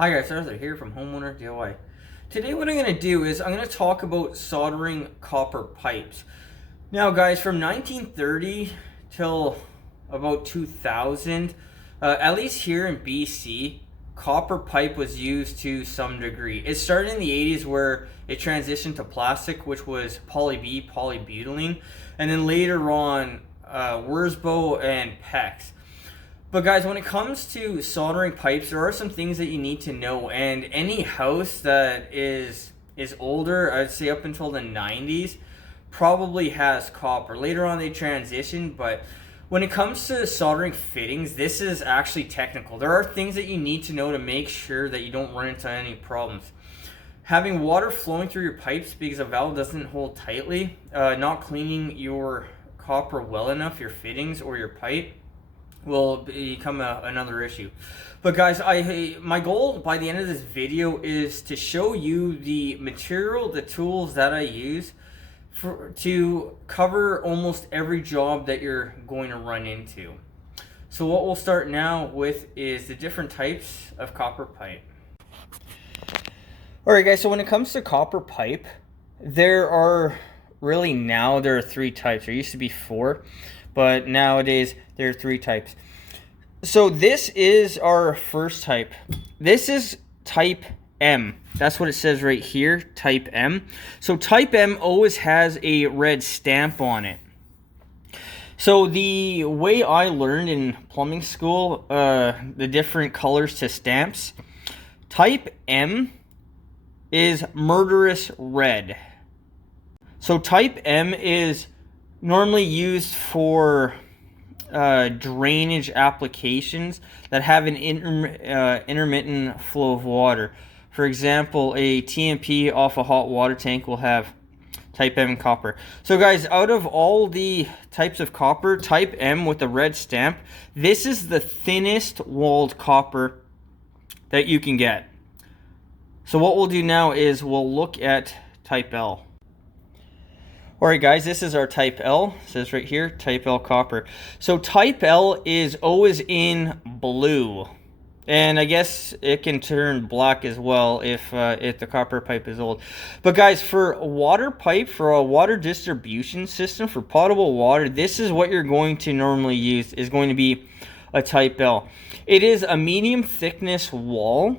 Hi guys, Arthur here from Homeowner DIY. Today what I'm going to do is I'm going to talk about soldering copper pipes. Now guys, from 1930 till about 2000, at least here in BC, copper pipe was used to some degree. It started in the 80s where it transitioned to plastic, which was poly-B, polybutylene, and then later on Wurzbo and PEX. But guys, when it comes to soldering pipes, there are some things that you need to know, and any house that is older, I'd say up until the 90s, probably has copper. Later on they transitioned, but when it comes to soldering fittings, this is actually technical. There are things that you need to know to make sure that you don't run into any problems. Having water flowing through your pipes because a valve doesn't hold tightly, not cleaning your copper well enough, your fittings or your pipe, will become another issue. But guys, my goal by the end of this video is to show you the material, the tools that I use to cover almost every job that you're going to run into. So what we'll start now with is the different types of copper pipe. Alright guys, so when it comes to copper pipe, there are three types. There used to be four, but nowadays there are three types. So this is our first type. This is type M. That's what it says right here, type M. So type M always has a red stamp on it. So the way I learned in plumbing school, the different colors to stamps, type M is murderous red. So type M is normally used for drainage applications that have an intermittent flow of water. For example, a TMP off a hot water tank will have type M copper. So guys, out of all the types of copper, type M with the red stamp, this is the thinnest walled copper that you can get. So what we'll do now is we'll look at type L. Alright guys, this is our type L. It says right here, type L copper. So type L is always in blue. And I guess it can turn black as well if the copper pipe is old. But guys, for a water pipe, for a water distribution system, for potable water, this is what you're going to normally use, is going to be a type L. It is a medium thickness wall.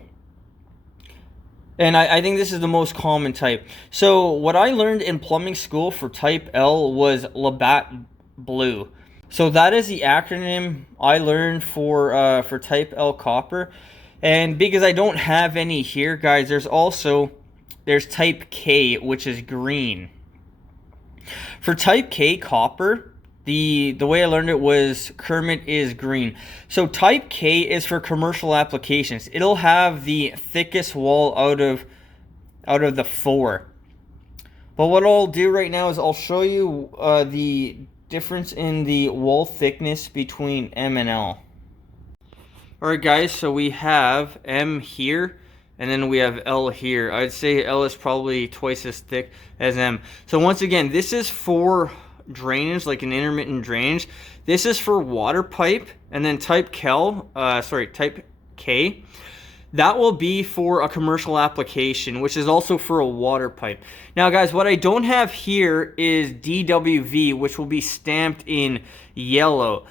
And I think this is the most common type. So what I learned in plumbing school for type L was Labatt Blue. So that is the acronym I learned for type L copper. And because I don't have any here, guys, there's type K, which is green. For type K copper, the way I learned it was Kermit is green. So type K is for commercial applications. It'll have the thickest wall out of the four. But what I'll do right now is I'll show you the difference in the wall thickness between M and L. Alright guys, so we have M here and then we have L here. I'd say L is probably twice as thick as M. So once again, this is for drainage, like an intermittent drainage. This is for water pipe, and then type K, that will be for a commercial application, which is also for a water pipe. Now guys, what I don't have here is DWV, which will be stamped in yellow.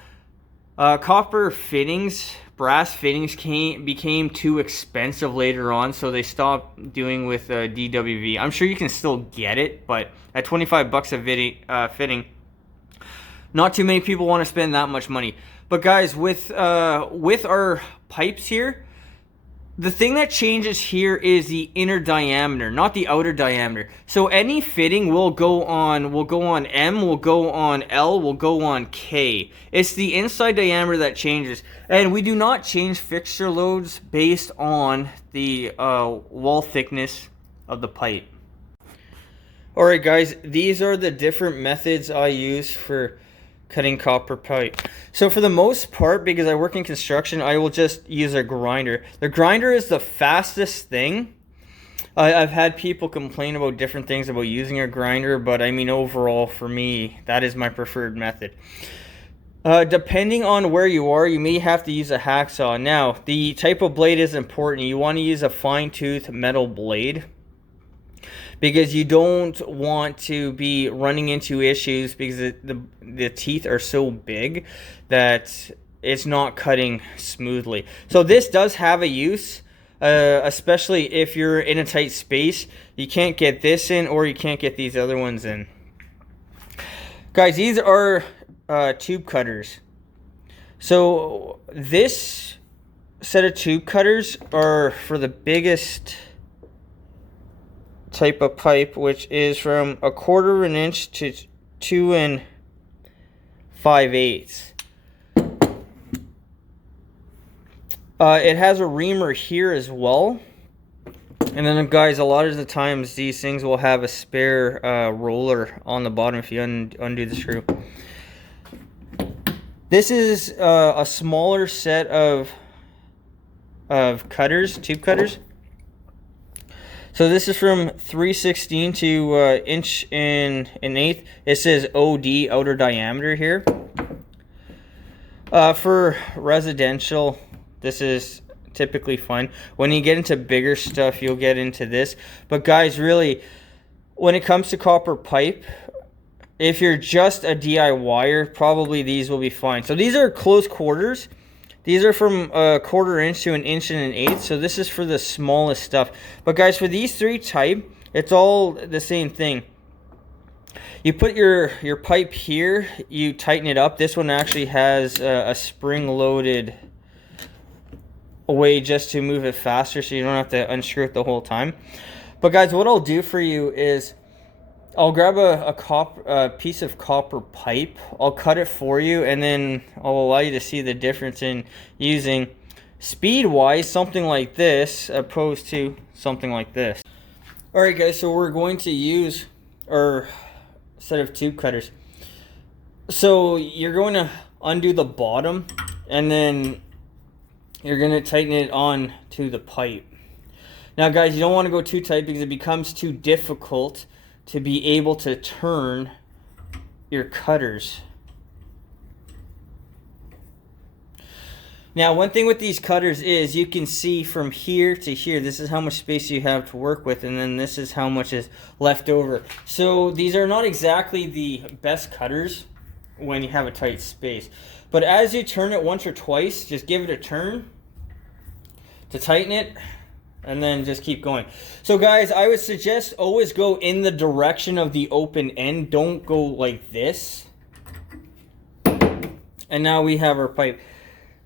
Copper fittings, brass fittings became too expensive later on, so they stopped doing with DWV. I'm sure you can still get it, but at 25 bucks a fitting, not too many people want to spend that much money. But guys, with our pipes here, the thing that changes here is the inner diameter, not the outer diameter. So any fitting will go on M, will go on L, will go on K. It's the inside diameter that changes. And we do not change fixture loads based on the wall thickness of the pipe. Alright guys, these are the different methods I use for cutting copper pipe. So for the most part, because I work in construction, I will just use a grinder. The grinder is the fastest thing. I've had people complain about different things about using a grinder, but I mean overall for me, that is my preferred method. Depending on where you are, you may have to use a hacksaw. Now, the type of blade is important. You want to use a fine-tooth metal blade because you don't want to be running into issues because the teeth are so big that it's not cutting smoothly. So this does have a use, especially if you're in a tight space. You can't get this in, or you can't get these other ones in. Guys, these are tube cutters. So this set of tube cutters are for the biggest type of pipe, which is from 1/4 of an inch to 2 5/8. It has a reamer here as well. And then, guys, a lot of the times these things will have a spare roller on the bottom if you undo the screw. This is a smaller set of cutters, tube cutters. So this is from 3/16 to inch and an eighth. It says OD, outer diameter here. For residential, this is typically fine. When you get into bigger stuff, you'll get into this. But guys, really, when it comes to copper pipe, if you're just a DIYer, probably these will be fine. So these are close quarters. These are from 1/4 inch to 1 1/8 inch. So this is for the smallest stuff. But guys, for these three type, it's all the same thing. You put your pipe here, you tighten it up. This one actually has a spring-loaded way just to move it faster, so you don't have to unscrew it the whole time. But guys, what I'll do for you is I'll grab a piece of copper pipe, I'll cut it for you, and then I'll allow you to see the difference in using speed-wise something like this opposed to something like this. Alright guys, so we're going to use our set of tube cutters. So you're going to undo the bottom, and then you're going to tighten it on to the pipe. Now guys, you don't want to go too tight because it becomes too difficult to be able to turn your cutters. Now, one thing with these cutters is you can see from here to here, this is how much space you have to work with, and then this is how much is left over. So these are not exactly the best cutters when you have a tight space. But as you turn it once or twice, just give it a turn to tighten it, and then just keep going. So guys, I would suggest always go in the direction of the open end. Don't go like this. And now we have our pipe.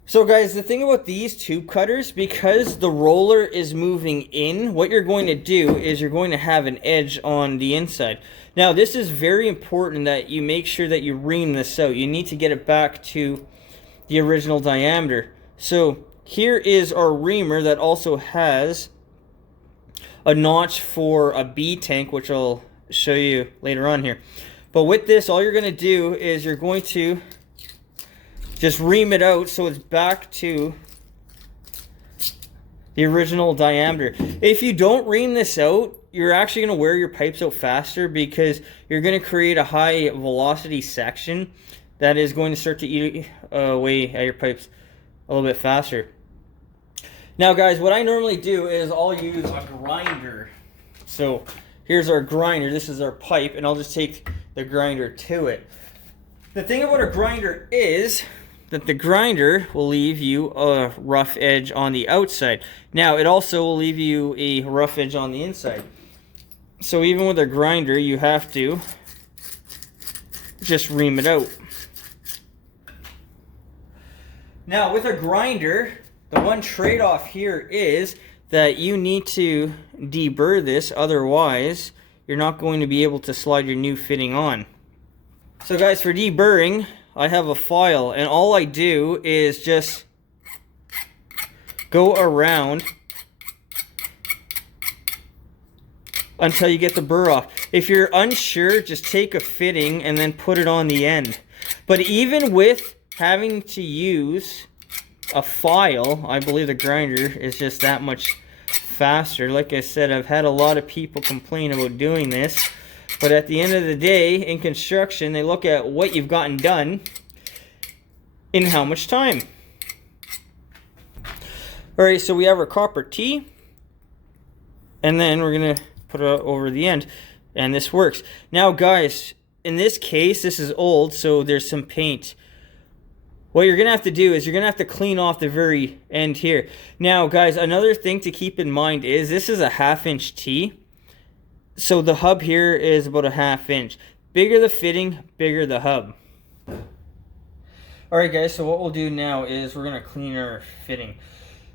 So guys, the thing about these tube cutters, because the roller is moving in, what you're going to do is you're going to have an edge on the inside. Now this is very important that you make sure that you ream this out. You need to get it back to the original diameter. So here is our reamer that also has a notch for a B tank, which I'll show you later on here. But with this, all you're going to do is you're going to just ream it out so it's back to the original diameter. If you don't ream this out, you're actually going to wear your pipes out faster because you're going to create a high velocity section that is going to start to eat away at your pipes a little bit faster. Now guys, what I normally do is I'll use a grinder. So here's our grinder, this is our pipe, and I'll just take the grinder to it. The thing about a grinder is that the grinder will leave you a rough edge on the outside. Now it also will leave you a rough edge on the inside. So even with a grinder, you have to just ream it out. Now with a grinder, the one trade-off here is that you need to deburr this, otherwise you're not going to be able to slide your new fitting on. So guys, for deburring, I have a file, and all I do is just go around until you get the burr off. If you're unsure, just take a fitting and then put it on the end. But even with having to use a file, I believe the grinder is just that much faster. Like I said, I've had a lot of people complain about doing this, but at the end of the day, in construction, they look at what you've gotten done. in how much time. All right, so we have our copper T, and then we're gonna put it over the end, and this works. Now guys, in this case, this is old, so there's some paint. What you're gonna have to do is you're gonna have to clean off the very end here. Now guys, another thing to keep in mind is this is a 1/2 inch T. So the hub here is about a 1/2 inch. Bigger the fitting, bigger the hub. Alright guys, so what we'll do now is we're gonna clean our fitting.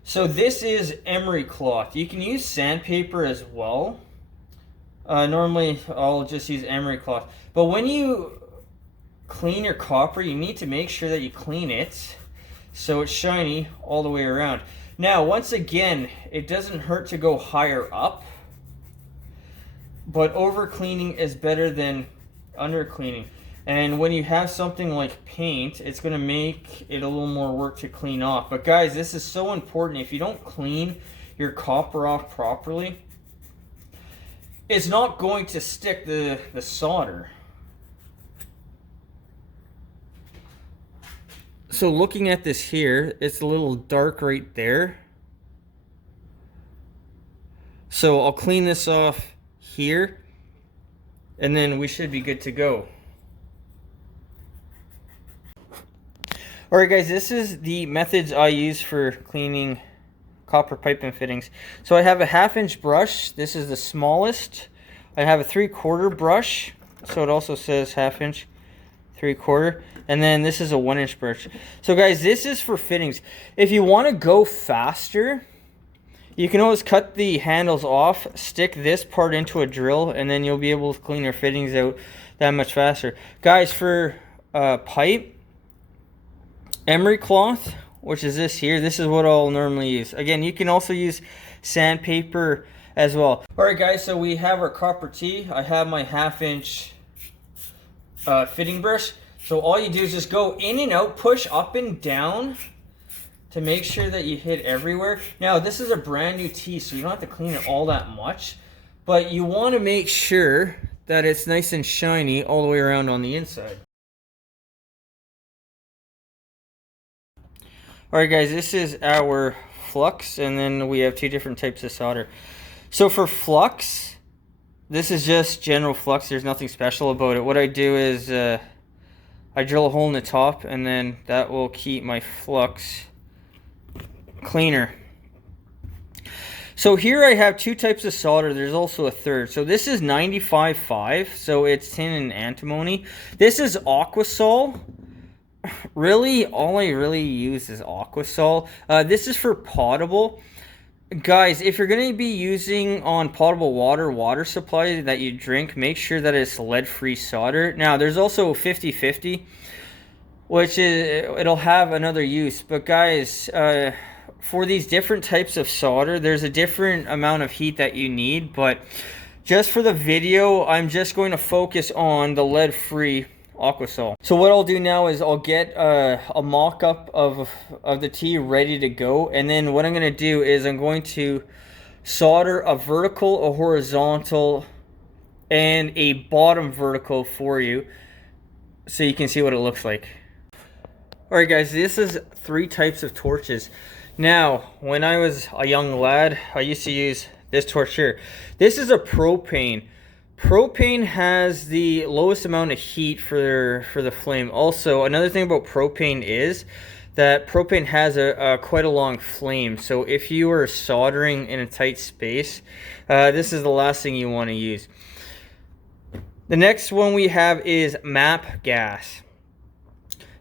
So this is Emery cloth. You can use sandpaper as well. Normally I'll just use Emery cloth. But when you clean your copper, you need to make sure that you clean it so it's shiny all the way around. Now once again, it doesn't hurt to go higher up, but over cleaning is better than under cleaning. And when you have something like paint, it's going to make it a little more work to clean off. But guys, this is so important. If you don't clean your copper off properly, it's not going to stick the solder. So looking at this here, it's a little dark right there. So I'll clean this off here, and then we should be good to go. Alright guys, this is the methods I use for cleaning copper pipe and fittings. So I have a 1/2 inch brush. This is the smallest. I have a 3/4 brush, so it also says 1/2 inch, 3/4. And then this is a 1 inch brush. So guys, this is for fittings. If you want to go faster, you can always cut the handles off, stick this part into a drill, and then you'll be able to clean your fittings out that much faster. Guys, for pipe, Emery cloth, which is this here, this is what I'll normally use. Again, you can also use sandpaper as well. Alright guys, so we have our copper T. I have my 1/2 inch fitting brush. So all you do is just go in and out, push up and down to make sure that you hit everywhere. Now this is a brand new T, so you don't have to clean it all that much, but you want to make sure that it's nice and shiny all the way around on the inside. Alright guys, this is our Flux, and then we have 2 different types of solder. So for Flux, this is just general Flux. There's nothing special about it. What I do is I drill a hole in the top, and then that will keep my Flux cleaner. So here I have 2 types of solder. There's also a third. So this is 95.5, so it's tin and antimony. This is Aquasol. Really, all I really use is Aquasol. This is for potable. Guys, if you're going to be using on potable water supply that you drink, make sure that it's lead-free solder. Now, there's also 50/50, which is, it'll have another use. But guys, for these different types of solder, there's a different amount of heat that you need. But just for the video, I'm just going to focus on the lead-free Aquasol. So what I'll do now is I'll get a mock-up of the T ready to go, and then what I'm going to do is I'm going to solder a vertical, a horizontal, and a bottom vertical for you so you can see what it looks like. Alright guys, this is 3 types of torches. Now, when I was a young lad, I used to use this torch here. This is a propane. Propane has the lowest amount of heat for the flame. Also, another thing about propane is that propane has quite a long flame. So if you are soldering in a tight space, this is the last thing you want to use. The next one we have is MAP gas.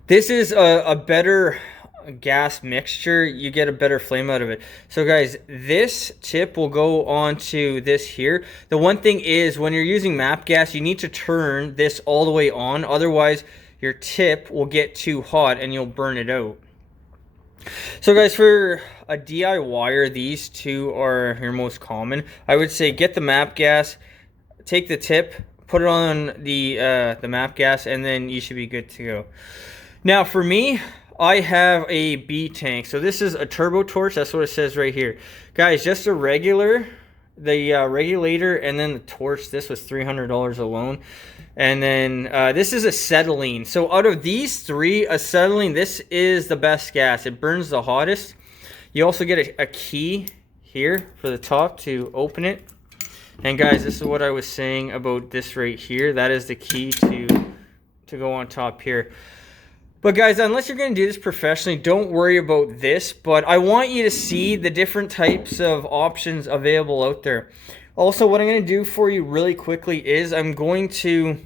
This is a better gas mixture. You get a better flame out of it. So guys, this tip will go on to this here. The one thing is, when you're using MAP gas, you need to turn this all the way on, otherwise your tip will get too hot and you'll burn it out. So guys, for a DIYer, these 2 are your most common. I would say get the MAP gas, take the tip, put it on the MAP gas, and then you should be good to go. Now for me, I have a B tank. So this is a turbo torch. That's what it says right here. Guys, just a regular the regulator, and then the torch. This was $300 alone. And then this is acetylene. So out of these three, acetylene, this is the best gas. It burns the hottest. You also get a key here for the top to open it. And guys, this is what I was saying about this right here. That is the key to go on top here. But guys, unless you're going to do this professionally, don't worry about this. But I want you to see the different types of options available out there. Also, what I'm going to do for you really quickly is I'm going to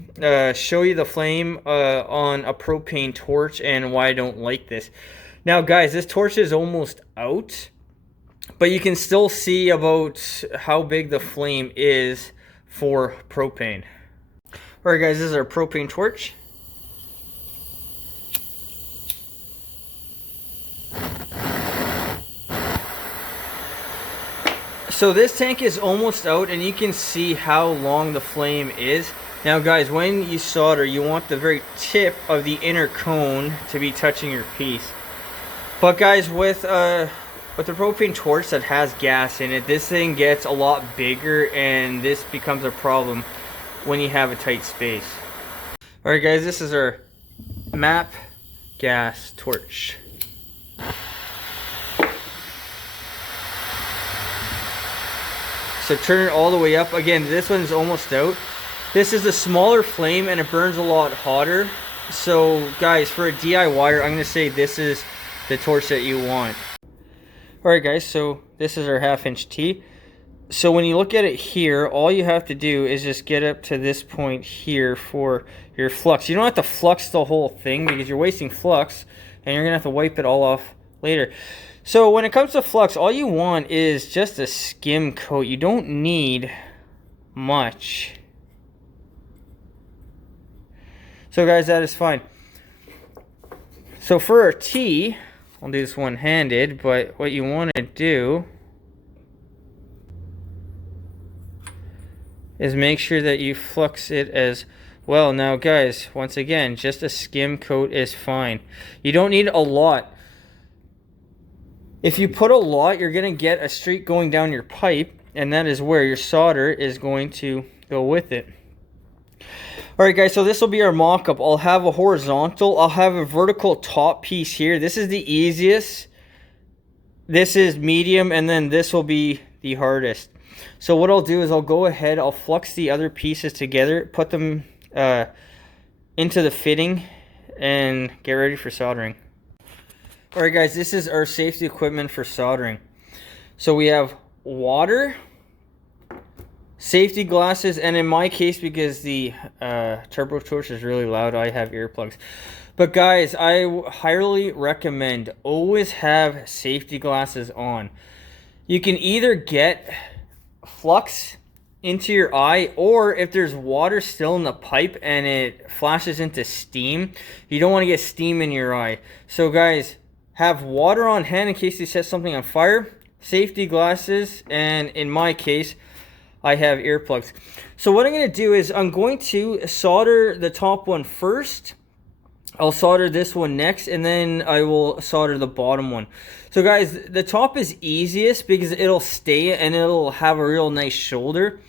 show you the flame on a propane torch and why I don't like this. Now guys, this torch is almost out, but you can still see about how big the flame is for propane. Alright guys, this is our propane torch. So this tank is almost out, and you can see how long the flame is. Now guys, when you solder, you want the very tip of the inner cone to be touching your piece. But guys, with the propane torch that has gas in it, this thing gets a lot bigger, and this becomes a problem when you have a tight space. Alright guys, this is our MAP gas torch. So turn it all the way up. Again, this one's almost out. This is a smaller flame and it burns a lot hotter. So guys, for a DIYer, I'm going to say this is the torch that you want. Alright guys, so this is our 1/2" T. So when you look at it here, all you have to do is just get up to this point here for your flux. You don't have to flux the whole thing because you're wasting flux and you're going to have to wipe it all off later. So when it comes to flux, all you want is just a skim coat. You don't need much. So guys, that is fine. So for our T, I'll do this one-handed, but what you want to do is make sure that you flux it as well. Now guys, once again, just a skim coat is fine. You don't need a lot. If you put a lot, you're going to get a streak going down your pipe, and that is where your solder is going to go with it. Alright guys, so this will be our mock-up. I'll have a horizontal, I'll have a vertical top piece here. This is the easiest. This is medium, and then this will be the hardest. So what I'll do is I'll go ahead, I'll flux the other pieces together, put them into the fitting, and get ready for soldering. Alright guys, this is our safety equipment for soldering. So we have water, safety glasses, and in my case, because the turbo torch is really loud, I have earplugs. But guys, I highly recommend always have safety glasses on. You can either get flux into your eye, or if there's water still in the pipe and it flashes into steam, you don't want to get steam in your eye. So guys, have water on hand in case you set something on fire, safety glasses, and in my case, I have earplugs. So what I'm going to do is I'm going to solder the top one first. I'll solder this one next, and then I will solder the bottom one. So guys, the top is easiest because it'll stay and it'll have a real nice shoulder.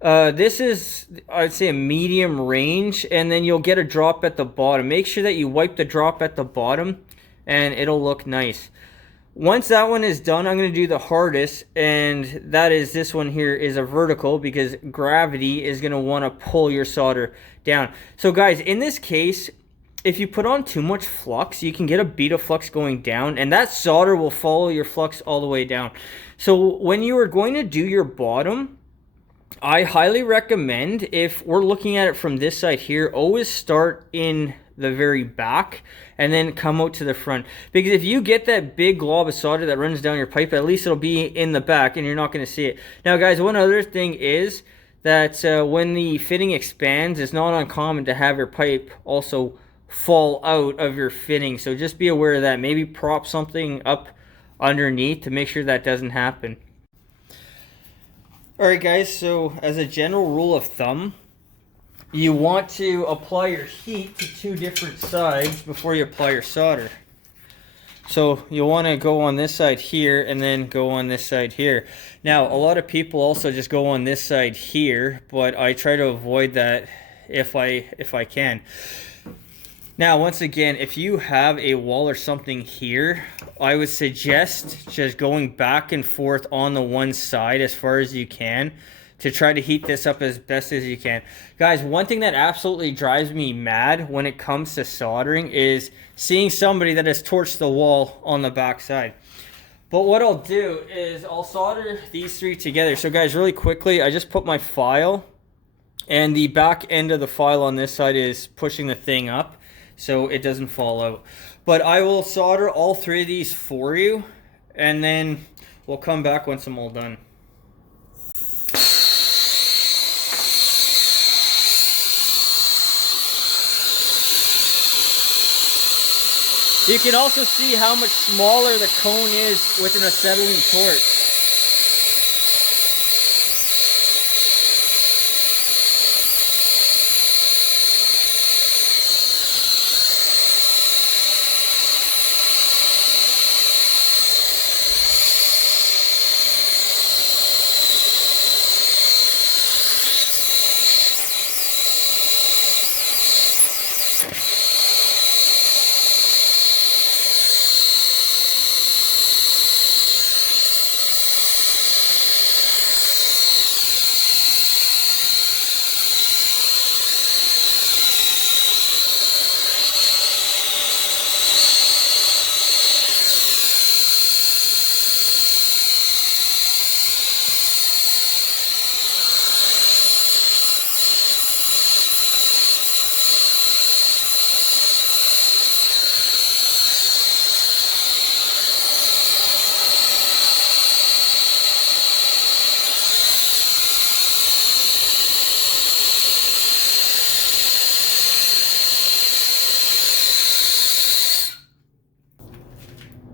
This is, I'd say, a medium range, and then you'll get a drop at the bottom. Make sure that you wipe the drop at the bottom, and it'll look nice. Once that one is done, I'm going to do the hardest, and that is this one here is a vertical because gravity is going to want to pull your solder down. So guys, in this case, if you put on too much flux, you can get a bead of flux going down, and that solder will follow your flux all the way down. So when you are going to do your bottom, I highly recommend, if we're looking at it from this side here, always start in the very back and then come out to the front, because if you get that big glob of solder that runs down your pipe, at least it'll be in the back and you're not going to see it. Now guys, one other thing is that when the fitting expands, it's not uncommon to have your pipe also fall out of your fitting, so just be aware of that. Maybe prop something up underneath to make sure that doesn't happen. Alright guys, so as a general rule of thumb, you want to apply your heat to two different sides before you apply your solder. So you'll want to go on this side here and then go on this side here. Now, a lot of people also just go on this side here, but I try to avoid that if I can. Now, once again, if you have a wall or something here, I would suggest just going back and forth on the one side as far as you can to try to heat this up as best as you can. Guys, one thing that absolutely drives me mad when it comes to soldering is seeing somebody that has torched the wall on the back side. But what I'll do is I'll solder these three together. So guys, really quickly, I just put my file, and the back end of the file on this side is pushing the thing up so it doesn't fall out. But I will solder all three of these for you, and then we'll come back once I'm all done. You can also see how much smaller the cone is with an acetylene torch.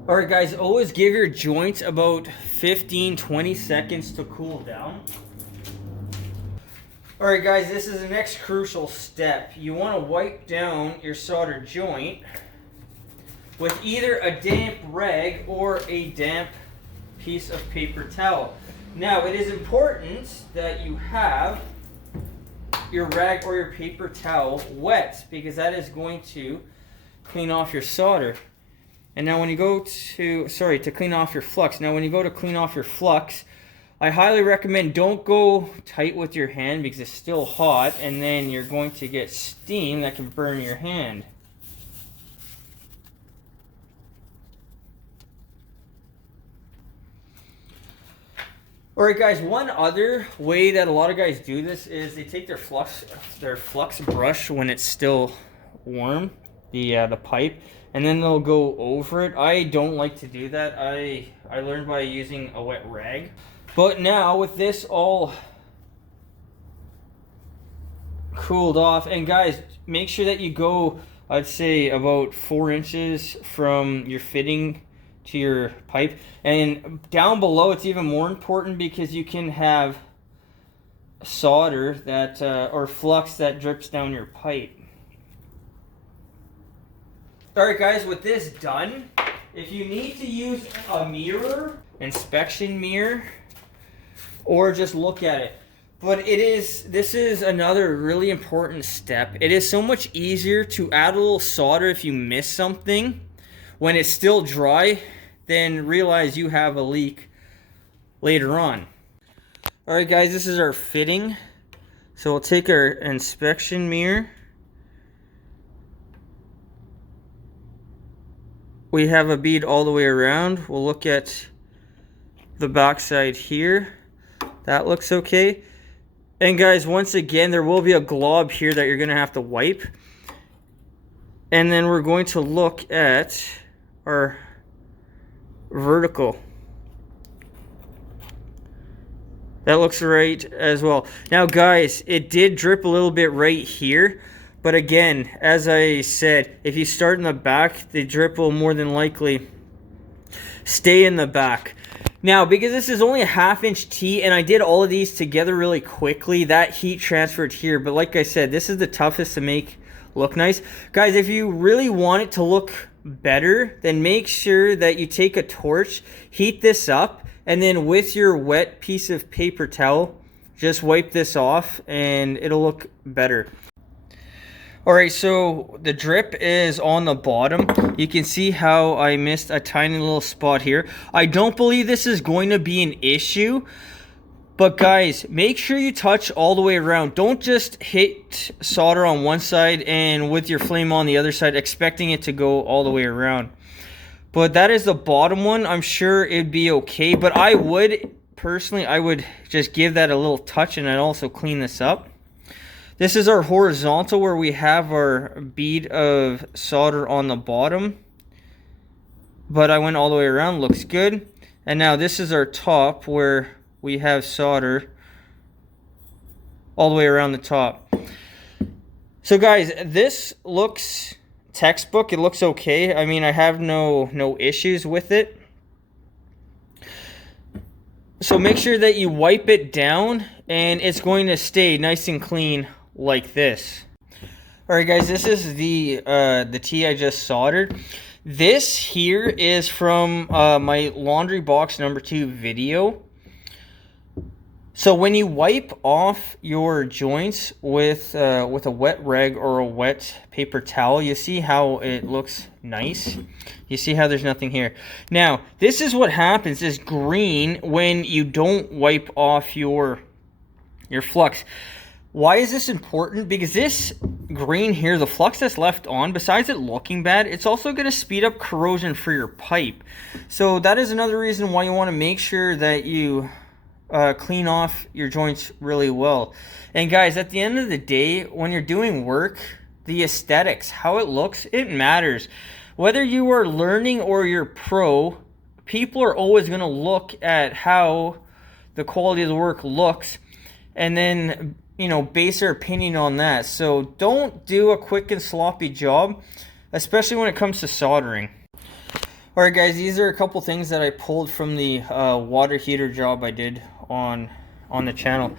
Alright guys, always give your joints about 15-20 seconds to cool down. Alright guys, this is the next crucial step. You want to wipe down your solder joint with either a damp rag or a damp piece of paper towel. Now, it is important that you have your rag or your paper towel wet, because that is going to clean off your solder. And now when you go to clean off your flux. Now when you go to clean off your flux, I highly recommend don't go tight with your hand because it's still hot, and then you're going to get steam that can burn your hand. Alright guys, one other way that a lot of guys do this is they take their flux brush when it's still warm, the pipe, and then they'll go over it. I don't like to do that. I learned by using a wet rag. But now with this all cooled off, and guys, make sure that you go, I'd say, about 4 inches from your fitting to your pipe. And down below, it's even more important because you can have solder that or flux that drips down your pipe. Alright guys, with this done, if you need to use a mirror, inspection mirror, or just look at it. But this is another really important step. It is so much easier to add a little solder if you miss something when it's still dry than realize you have a leak later on. Alright guys, this is our fitting. So we'll take our inspection mirror. We have a bead all the way around. We'll look at the back side here. That looks okay. And guys, once again, there will be a glob here that you're going to have to wipe. And then we're going to look at our vertical. That looks right as well. Now guys, it did drip a little bit right here. But again, as I said, if you start in the back, the drip will more than likely stay in the back. Now, because this is only a 1/2 inch T, and I did all of these together really quickly, that heat transferred here. But like I said, this is the toughest to make look nice. Guys, if you really want it to look better, then make sure that you take a torch, heat this up, and then with your wet piece of paper towel, just wipe this off and it'll look better. Alright, so the drip is on the bottom. You can see how I missed a tiny little spot here. I don't believe this is going to be an issue. But guys, make sure you touch all the way around. Don't just hit solder on one side and with your flame on the other side, expecting it to go all the way around. But that is the bottom one. I'm sure it'd be okay. But I would, personally, I would just give that a little touch, and I'd also clean this up. This is our horizontal where we have our bead of solder on the bottom. But I went all the way around, looks good. And now this is our top where we have solder all the way around the top. So guys, this looks textbook. It looks okay. I mean, I have no issues with it. So make sure that you wipe it down and it's going to stay nice and clean like this. Alright guys, this is the tee I just soldered. This here is from my laundry box number 2 video. So when you wipe off your joints with a wet rag or a wet paper towel, you see how it looks nice. You see how there's nothing here. Now, this is what happens is green when you don't wipe off your flux. Why is this important? Because this green here, the flux that's left on, besides it looking bad, it's also going to speed up corrosion for your pipe. So that is another reason why you want to make sure that you clean off your joints really well. And guys, at the end of the day, when you're doing work, the aesthetics, how it looks, it matters. Whether you are learning or you're pro, people are always going to look at how the quality of the work looks and then, you know, base their opinion on that. So don't do a quick and sloppy job, especially when it comes to soldering. Alright guys, these are a couple things that I pulled from the water heater job I did on the channel.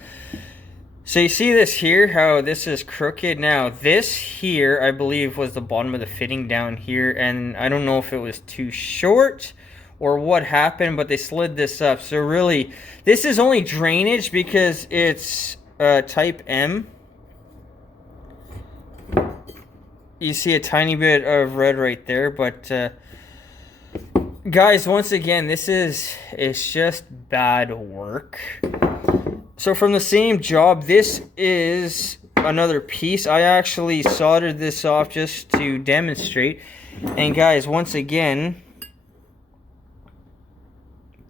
So you see this here, how this is crooked. Now this here, I believe, was the bottom of the fitting down here, and I don't know if it was too short or what happened, but they slid this up. So really, this is only drainage because it's type M. You see a tiny bit of red right there, but guys, once again, it's just bad work. So from the same job, this is another piece. I actually soldered this off just to demonstrate. And guys, once again,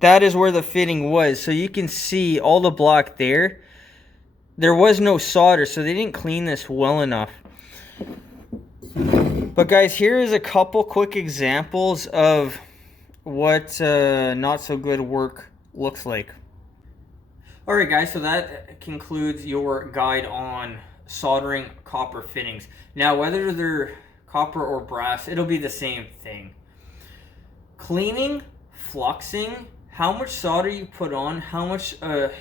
that is where the fitting was. So you can see all the block there. There was no solder, so they didn't clean this well enough. But guys, here is a couple quick examples of what not so good work looks like. Alright guys, so that concludes your guide on soldering copper fittings. Now whether they're copper or brass, it'll be the same thing. Cleaning, fluxing, how much solder you put on, how much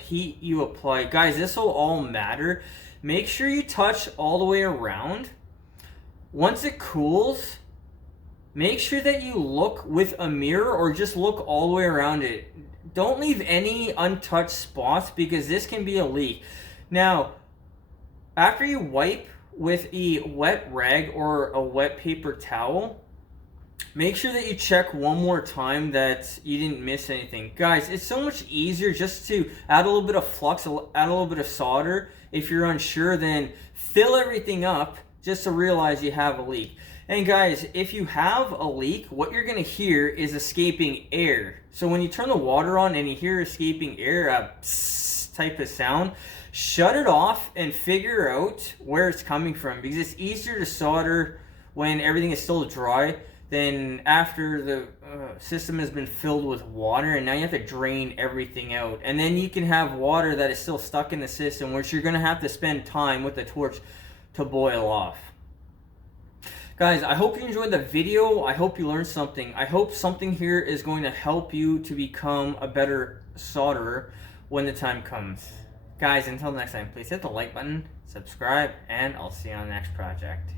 heat you apply. Guys, this will all matter. Make sure you touch all the way around. Once it cools, make sure that you look with a mirror or just look all the way around it. Don't leave any untouched spots because this can be a leak. Now, after you wipe with a wet rag or a wet paper towel, make sure that you check one more time that you didn't miss anything. Guys, it's so much easier just to add a little bit of flux, add a little bit of solder. If you're unsure, then fill everything up just to realize you have a leak. And guys, if you have a leak, what you're going to hear is escaping air. So when you turn the water on and you hear escaping air, a psst type of sound, shut it off and figure out where it's coming from. Because it's easier to solder when everything is still dry than after the system has been filled with water, and now you have to drain everything out. And then you can have water that is still stuck in the system, which you're going to have to spend time with the torch to boil off. Guys, I hope you enjoyed the video. I hope you learned something. I hope something here is going to help you to become a better solderer when the time comes. Guys, until next time, please hit the like button, subscribe, and I'll see you on the next project.